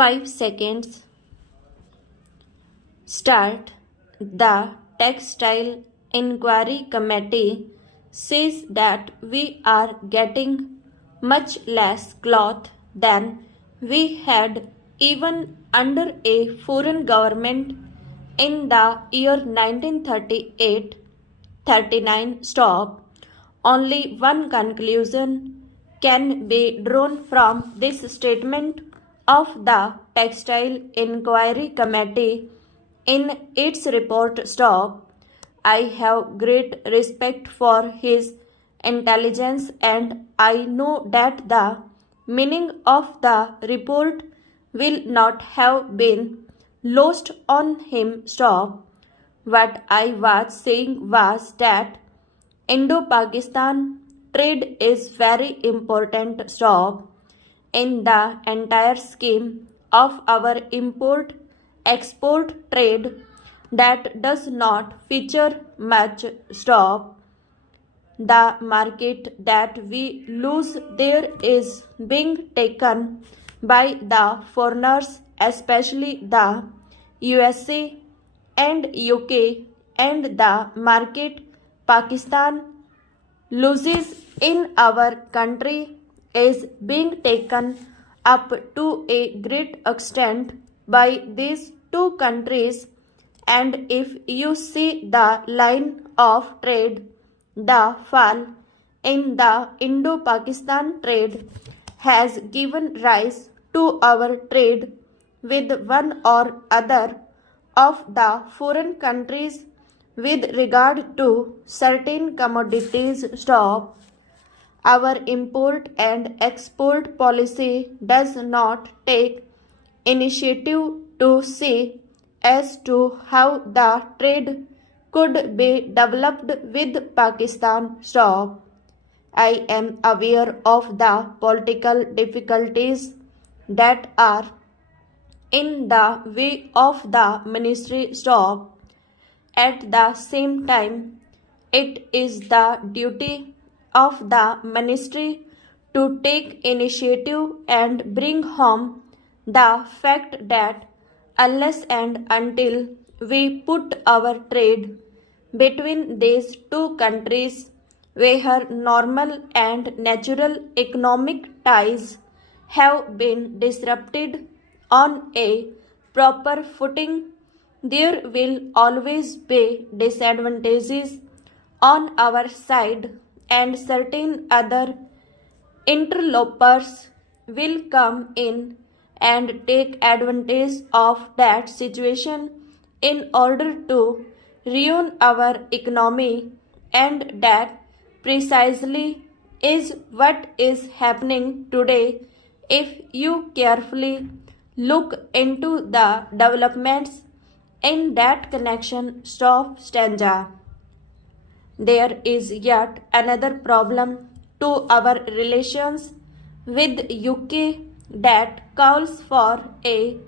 5 seconds. Start. The Textile Inquiry Committee says that we are getting much less cloth than we had even under a foreign government in the year 1938-39. Stop. Only one conclusion can be drawn from this statement of the Textile Inquiry Committee in its report. Stop. I have great respect for his intelligence and I know that the meaning of the report will not have been lost on him. Stop. What I was saying was that Indo-Pakistan trade is very important. Stop. In the entire scheme of our import-export trade that does not feature much. Stop. The market that we lose there is being taken by the foreigners, especially the USA and UK, and the market Pakistan loses in our country is being taken up to a great extent by these two countries. And if you see the line of trade, the fall in the Indo-Pakistan trade has given rise to our trade with one or other of the foreign countries with regard to certain commodities. Stop. Our import and export policy does not take initiative to see as to how the trade could be developed with Pakistan. Stop. I am aware of the political difficulties that are in the way of the ministry. Stop. At the same time, it is the duty of the ministry to take initiative and bring home the fact that unless and until we put our trade between these two countries where normal and natural economic ties have been disrupted on a proper footing, there will always be disadvantages on our side and certain other interlopers will come in and take advantage of that situation in order to ruin our economy, and that precisely is what is happening today if you carefully look into the developments in that connection. Stop. Stanza. There is yet another problem to our relations with UK that calls for a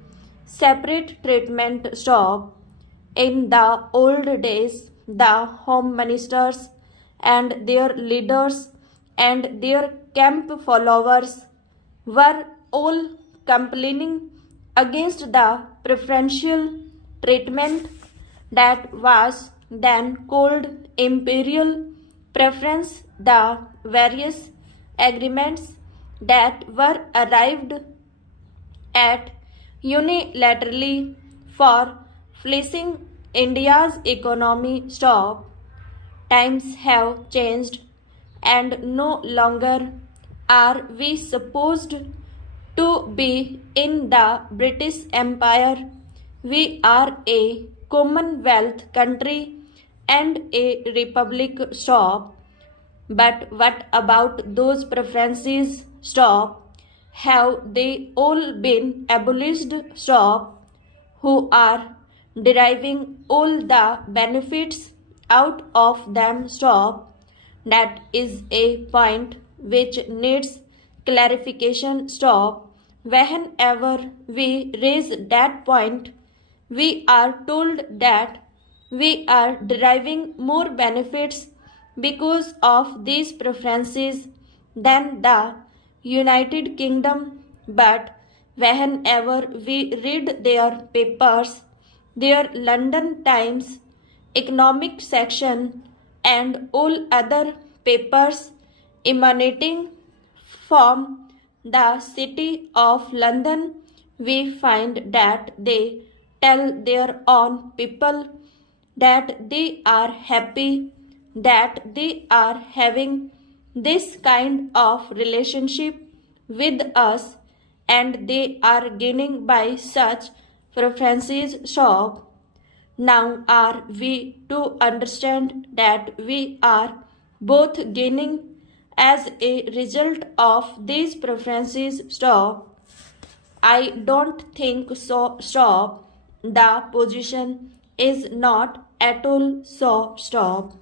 separate treatment. Stop. In the old days, the home ministers and their leaders and their camp followers were all complaining against the preferential treatment that was then called imperial preference. The various agreements that were arrived at unilaterally for fleecing India's economy. Stop. Times have changed and no longer are we supposed to be in the British Empire. We are a Commonwealth country and a republic. Stop. But what about those preferences? Stop. Have they all been abolished? Stop. Who are deriving all the benefits out of them? Stop. That is a point which needs clarification. Stop. Whenever we raise that point, we are told that we are deriving more benefits because of these preferences than the United Kingdom, but whenever we read their papers, their London Times, economic section, and all other papers emanating from the city of London, we find that they tell their own people that they are happy, that they are having this kind of relationship with us, and they are gaining by such preferences shop. Now are we to understand that we are both gaining as a result of these preferences stop? I don't think so. Stop. The position is not at all so. Stop.